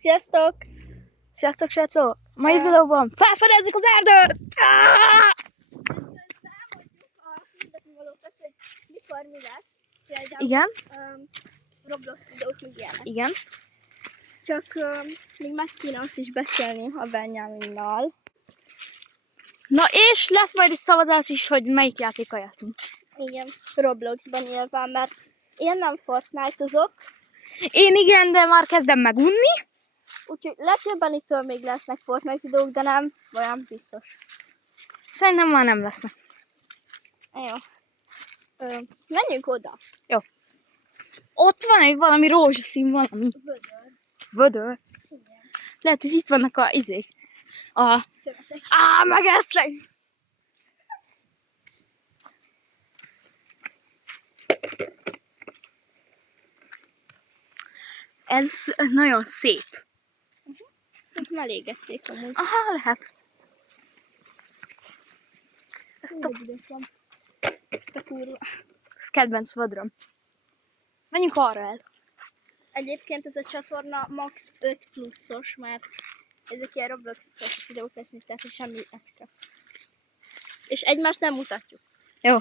Sziasztok! Sziasztok, srácok! Mai videóban felfedezzük az erdőt! Elmondjuk a hirdetni valókat, hogy mikor mi lesz. Például, Igen. Roblox videók még ilyenek. Igen. Csak még meg kéne azt is beszélni a Benjaminnal. Na és lesz majd egy szavazás is, hogy melyik játékkal játszunk. Igen, Robloxban nyilván, mert én nem Fortnite-ozok. Én igen, de már kezdem megunni. Úgyhogy legtöbben ittől még lesznek Fortnite videók, de nem olyan biztos. Szerintem már nem lesznek. Jó. Menjünk oda. Jó. Ott van egy valami rózsaszín valami. Vödör. Vödör. Igen. Lehet, hogy itt vannak a izék. Csövesek. Megeszlek! Ez nagyon szép. Szerintem elégették amúgy. Aha, lehet. Ezt a kurva. Ez kedvenc vödröm. Menjünk arra el. Egyébként ez a csatorna max 5 pluszos, mert ezek ilyen Roblox-os videók lesznek, tehát semmi extra. És egymást nem mutatjuk. Jó.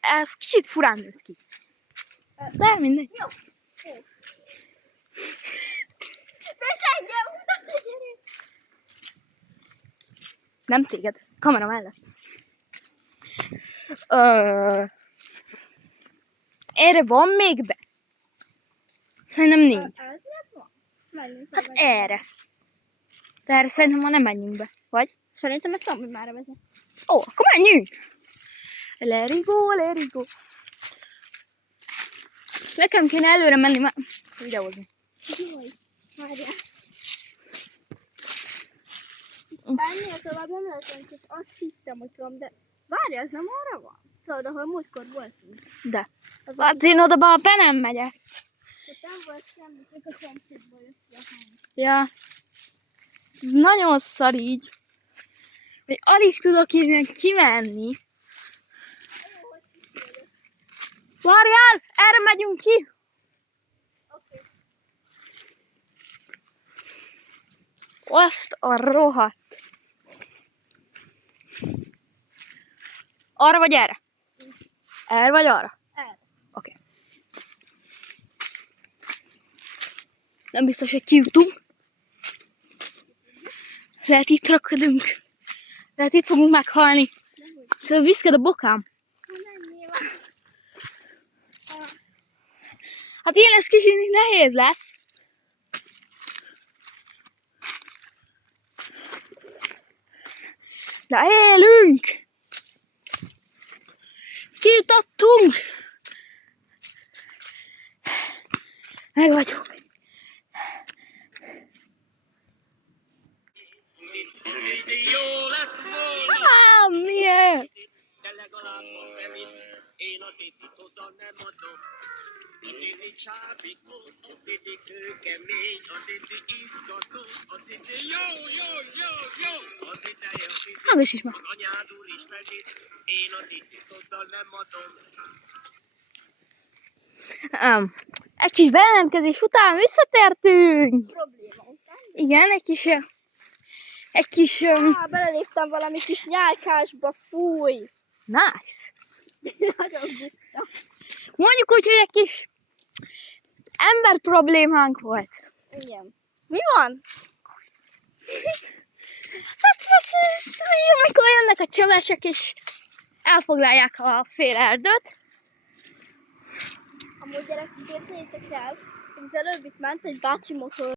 Ez kicsit furán nőtt ki. De mindegy. Jó. De engem mutatsz, gyerünk! Nem téged. Kamera mellett. Erre van még be? Szerintem nincs. Menjünk. Hát erre. De erre szerintem már nem menjünk be. Vagy? Szerintem ezt tudom, hogy már vezet. Ó, akkor menjünk! Let it go, let it go. Nekem kéne előre menni, már videózni. Jaj, várjál. Ennél tovább nem lehetünk, hogy azt hittem, hogy tudom, de várjál, ez nem arra van? Tudod, ahol múltkor voltunk. De. Hát én oda be nem megyek. Tehát nem volt semmi, csak a szomszédból jött ki a hang. Ja. Ez nagyon szar így. Hogy alig tudok innen kimenni. Várjál! Erre megyünk ki! Oké. Azt a rohadt. Arra vagy erre? Erre vagy arra? El. Oké. Nem biztos, hogy kijutunk. Lehet itt rakodunk. Lehet itt fogunk meghalni. Szóval viszked a bokám. Hát ilyen ez kicsit nehéz lesz. De élünk! Kijutottunk! Meg vagyunk. Milyen? De legalább a felét, én a titkot oda nem adom. A titi csábító, a titi kőkemény, a titi izgató, a titi jó, a titeje a titi, Hallgass is már. az anyád úr is mesét, én a titkot oda nem adom. Egy kis bejelentkezés után visszatértünk. Probléma után. Igen, egy kis Beleléptem valami kis nyálkásba, fúj! nice. Nagyon guszta. Mondjuk úgy, hogy egy kis ember problémánk volt. Igen. Mi van? Hát ez amikor jönnek a csövesek és elfoglalják a fél erdőt. Amúgy gyerekek, képzeljétek el, hogy az előbb itt ment egy bácsi motor.